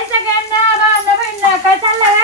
हाय सगळ्यांना भावना बहिणा काय चाललंय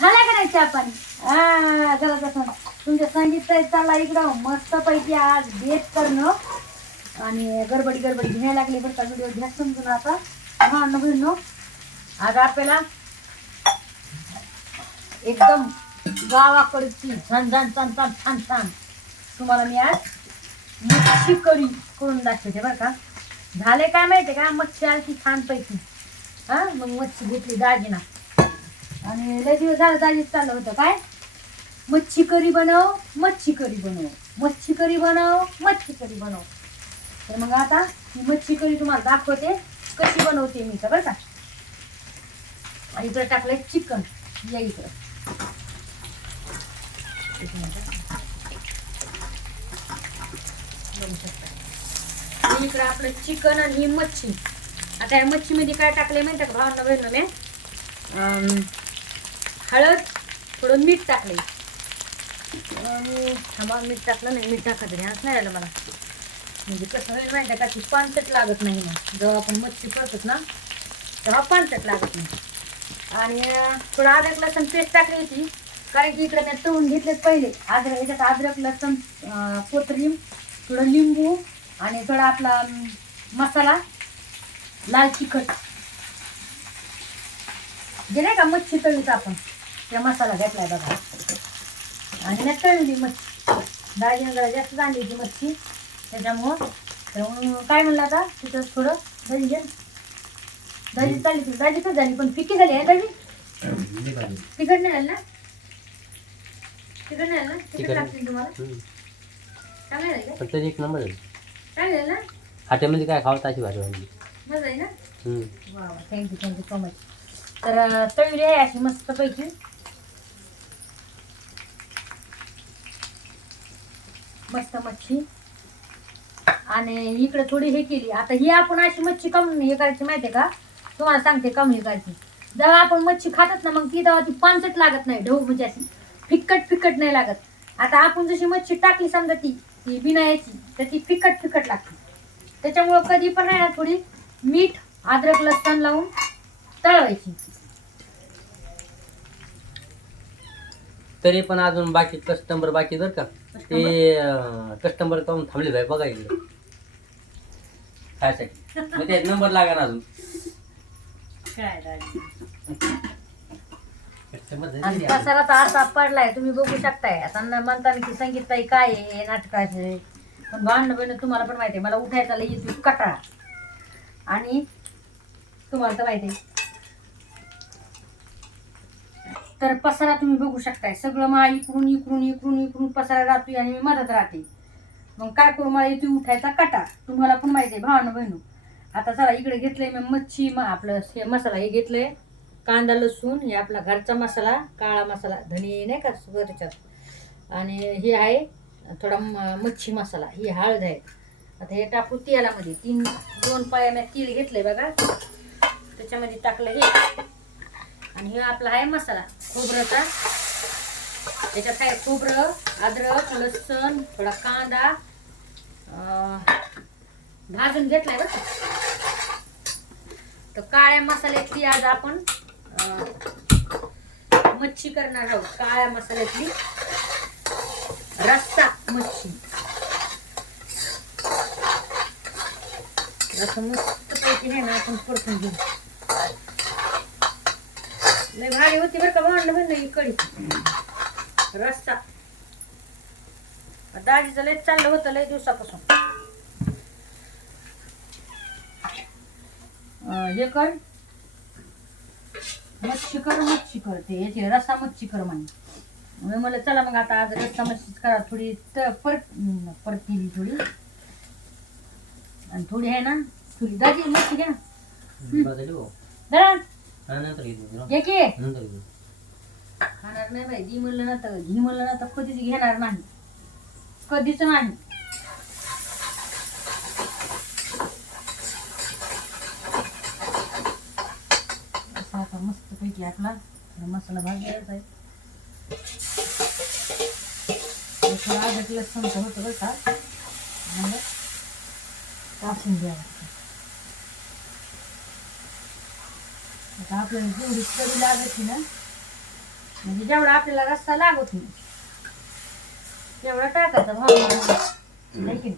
काय झाला का नाही चहा पाणी? हा जरा तसं तुमच्या संगीत चालला इकडं. मस्त पैकी आज बेत करणं. आणि गडबडी गडबडी घ्यायला लागली बरं का व्हिडिओ घ्या समजून आता. भावना बहिणो आज आपल्याला एकदम गावाकडची छान छान छान छान छान छान. तुम्हाला मी आज मच्छी करी करून दाखवते बरं का. झाले काय माहिती का? मच्छी आली छान पैकी हा मग मच्छी घेतली दाजीना. आणि लय दिवस झालं दाजीच चाललं होतं. काय? मच्छी करी बनव मच्छी करी बनव. मच्छी करी बनव मच्छी करी बनव. तर मग आता ही मच्छी करी तुम्हाला दाखवते. कशी बनवते मी तर बरं का? आणि इकडे टाकलंय चिकन. या इकडं. बघू शकता. इकडं आपलं चिकन आणि ही मच्छी. आता या मच्छीमध्ये काय टाकले माहिती का? भावना बहिण मी हळद थोडं मीठ टाकले थांबा मीठ टाकलं नाही मीठ टाकायचं ध्यानच नाही राहिलं मला. म्हणजे कसं होईल माहिती का? ती पानचट लागत नाही मग जेव्हा आपण मच्छी करतो ना तेव्हा पानचट लागत नाही. आणि थोडं अद्रक लसूण पेस्ट टाकली होती. कारण की इकडे त्या तळून घेतलेत पहिले. अद्रक याच्यात अद्रक लसूण कोथिंबीर थोडं लिंबू आणि थोडा आपला मसाला लाल तिखट जे नाही का मच्छी तळीचा आपण त्या मसाला घेतलाय बघा. आणि नाही तळली मच्छी. दाजीनं जरा जास्त आणली होती मच्छी त्याच्यामुळं तर काय म्हणलं आता तिथं थोडं दही घे. दाजी चालली ती दाजी तर झाली पण फिकी झाली आहे दाजी तिखट नाही ना? तिखट नाही ना? तिखट. लागतील तुम्हाला? चांगलं झाली का? एक नंबर चांगलं ना? हाटेमध्ये काय खावं ताची भाजी मजा आहे ना? हम्म. वा वा. थँक्यू थँक्यू सो मच तर अं, तळली आहे अशी मस्तपैकी मस्त मच्छी. आणि इकडे थोडी हे केली. आता ही आपण अशी मच्छी कम हे करायची माहिती आहे का? तुम्हाला सांगते कम हे करायची. जेव्हा आपण मच्छी खातात ना मग ती तेव्हा ती पानचट लागत नाही ढऊ म्हणजे अशी फिक्कट फिक्कट नाही लागत. आता आपण जशी मच्छी टाकली समजा ती ती बिना याची तर ती फिक्कट फिक्कट लागते. त्याच्यामुळं कधी पण आहे ना थोडी मीठ अद्रक लसण लावून तळवायची. तरी पण अजून बाकी कस्टमर बाकी बरं का ते कस्टमर काहून थांबले बाय बघा इकडे. खायसाठी. मग ते नंबर लागा ना अजून. काय राहिलं. कस्टमर आणि पसारा तर असा पडलाय तुम्ही बघू शकताय. आता न- म्हणताना की संगीतताई काय आहे नाटकाचे पण भांडण बहिण तुम्हाला पण माहिती आहे मला उठायचा लई येतो कटाळा. आणि तुम्हाला तर माहिती आहे. तर पसारा तुम्ही बघू शकताय. सगळं मला इकडून इकडून इकडून इकडून पसारा राहतोय आणि मी मदत राहते. मग काय करू मला येतो उठायचा कटा. तुम्हाला पण माहिती आहे भावना बहिणू. आता चला इकडे घेतलंय मी मच्छी म आपलं हे मसाला हे घेतलंय. कांदा लसूण हे आपला घरचा मसाला काळा मसाला धने नाही का सगळं त्याच्यात. आणि हे आहे थोडा म- मच्छी मसाला. ही हळद आहे. आता हे टाकू तेलामध्ये. तीन दोन पायाने तेल घेतलंय बघा. त्याच्यामध्ये टाकलं हे. आणि हे आपला आहे मसाला. खोबऱ्याचा त्याच्यात आहे खोबरं अद्रक लसण थोडा कांदा भाजून घेतलाय बघ तर काळ्या मसाल्यातली आज आपण मच्छी करणार आहोत. काळ्या मसाल्यातली रस्सा मच्छी. असं मस्त पैकी आहे ना आपण परतून घेऊ. लय भारी होती बरं का भांडलं म्हणलं ही कडी. रस्सा दाजीचं लय चाललं होतं लय दिवसापासून. अं, हे कर. मच्छी कर मच्छी कर ते याची रस्सा मच्छी कर म्हणे. मग मला चला मग आता आज रस्सा मच्छीच करा थोडी त परत केली थोडी. आणि थोडी आहे ना थोडी दाजी मच्छी घ्या घे की. खाणार नाही बाई दी म्हणलं ना तर घी म्हणलं ना तर कधीच घेणार नाही. कधीच नाही. असा आता मस्त पैकी आपला थोडा मसाला भाग द्यायचा आहे. थोडं अद्रक लसूणचं होतं बरं का. म्हणलं टाकून द्यावं आता आपल्याला जेवढी कडी लागत ना म्हणजे जेवढा आपल्याला रस्ता लागत नाही तेवढा टाकायचा भाव नाही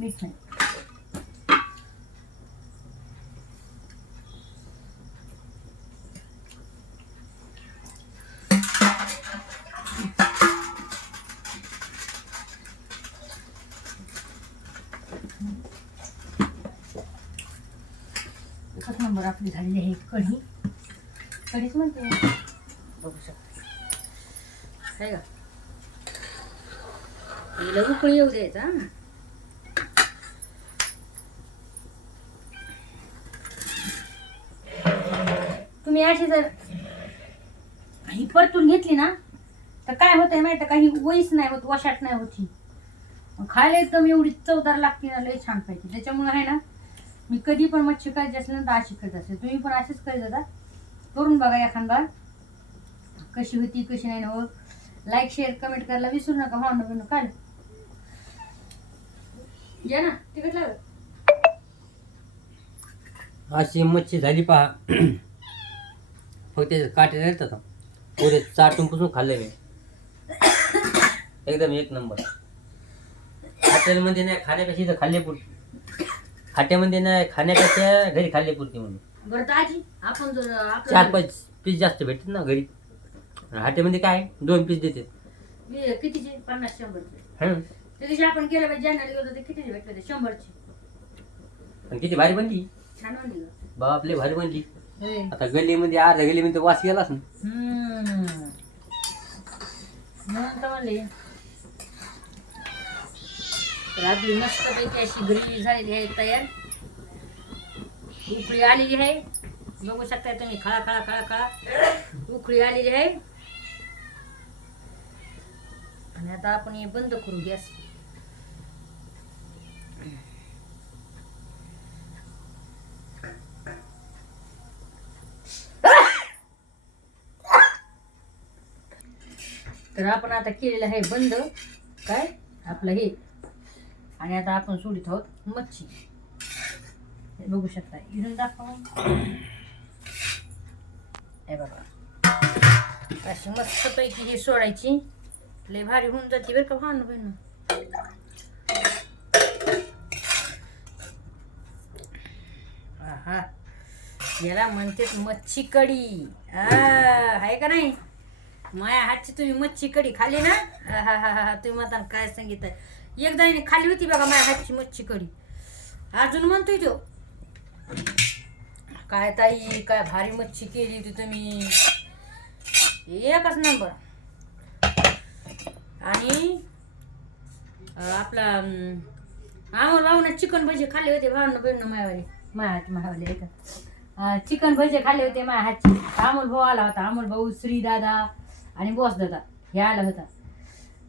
की नाही? मीठ नाही एकच नंबर आपली झालेली आहे कढी कढीच म्हणते मी. बघू शकता आहे का हिला उकळी येऊ द्यायचा तुम्ही अशी जर ही परतून घेतली ना तर काय होतंय माहिती काही वयच नाही होत वशाट नाही होती खायला एकदम एवढी चवदार लागते ना लय छान पाहिजे त्याच्यामुळे आहे ना मी कधी पण मच्छी करायची असेल ना तर अशी करत असेल. तुम्ही पण अशीच करत जाता. करून बघा एखादा कशी होती कशी नाही ना हो लाईक शेअर कमेंट करायला विसरू नका. हो, भावना बनू काय या ना तिकट अशी मच्छी झाली पहा. फक्त काटे राहतात पुरे चाटून पुसून खाल्ले मी. एकदम एक नंबर. हॉटेलमध्ये नाही खाण्यापेक्षा इथं खाल्ले पुरती खाट्यामध्ये नाही खाण्यापेक्षा घरी खाल्ले पुरती म्हणून. बरं दाजी आपण जर चार आपलं पाच पीस जास्त भेटतात ना घरी. हॉटेलमध्ये काय? दोन पीस देते. मी कितीचे? पन्नास शंभरचे. हं. त्या दिवशी आपण गेलो पाहिजे जानेवारी गेलो ते कितीचे भेटले शंभरचे. पण किती भारी बनली. छान म्हणली भारी बनली. आता गल्लीमध्ये अर्ध्या गल्लीमध्ये वास गेलाच ना हम्म. म्हणून तर म्हणले. तर आपली मस्तपैकी अशी ग्रेव्ही झालेली आहे तयार. उकळी आलेली आहे. बघू शकता तुम्ही खळा खळा खळा खळा. उकळी आलेली आहे. आणि आता आपण हे बंद करू गॅस तर आपण आता केलेलं आहे बंद. काय? आपलं हे. आणि आता आपण सोडित आहोत मच्छी. हे बघू शकता. इथून दाखवा. हे बघा. अशी मस्तपैकी ही सोडायची. लय भारी होऊन जाते बरं का भान बहिण. हा याला म्हणतेच मच्छी कढी आ, आहे का नाही? माया हातची तुम्ही मच्छी कढी खाल्ली ना? हा हा हा तुम्ही म्हणता काय सांगितलं? एकदा खाली खाल्ली होती बघा माया हातची मच्छी कढी. अजून म्हणतोय तो काय ताई काय भारी मच्छी केली होती तुम्ही. एकच नंबर. आणि आपला आमोल आम्हाला भाऊनं चिकन भजी खाल्ले होते भावनं बहिणं मायावाले. माया हात मायावाले ऐका चिकन भजे खाल्ले होते माझ्या हातची. अमोल भाऊ आला होता. अमोल भाऊ श्री दादा आणि बॉस दादा हे आला होता.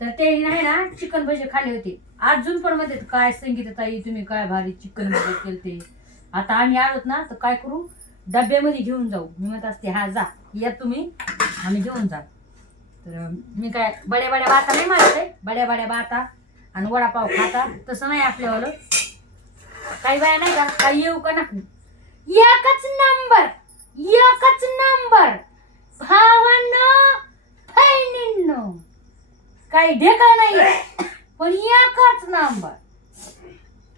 तर ते नाही ना चिकन भजे खाली होते. अजून पण मध्ये काय संगीत ताई तुम्ही काय भारी चिकन भजे केलते? आता आम्ही आलोत ना तर काय करू? डब्यामध्ये घेऊन जाऊ. मी म्हणत असते हा जा. या तुम्ही. आम्ही घेऊन जा. तर मी काय बड्या बड्या बाता नाही मारते बड्या बड्या बाता. आणि वडापाव खाता. तसं नाही आपल्यावालं. काही बाया नाही का? काही येऊ का नको एकच नंबर एकच नंबर भावना बहिणींनो काही ढेका नाही. पण एकच नंबर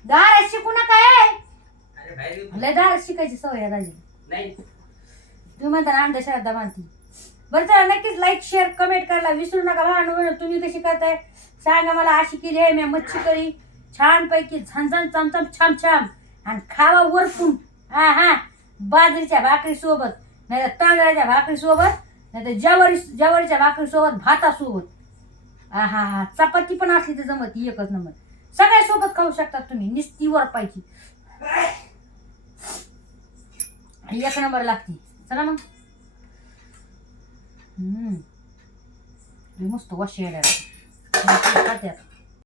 दारात शिकू नका काय लय दारात शिकायची सवय आहे राजी नाही. तुम्ही म्हणता ना अंधश्रद्धा मानती. बरं चला नक्कीच लाईक शेअर कमेंट करायला विसरू नका. लहान तुम्ही कशी करताय? सांगा मला अशी केली आहे मी मच्छी करी छान पैकी झणझण चमचम छाम छाम आणि खावा वरपून हा हा. बाजरीच्या भाकरी सोबत नाही तर तांदळाच्या भाकरी सोबत नाही तर ज्वारी ज्वारीच्या भाकरीसोबत भातासोबत हा हा हा चपाती पण असली तर जमत एकच नंबर. सगळ्या सोबत खाऊ शकतात तुम्ही निस्ती पाहिजे एक नंबर लागते. चला मग. हम्म. मस्त वाशी येणार खात्यात.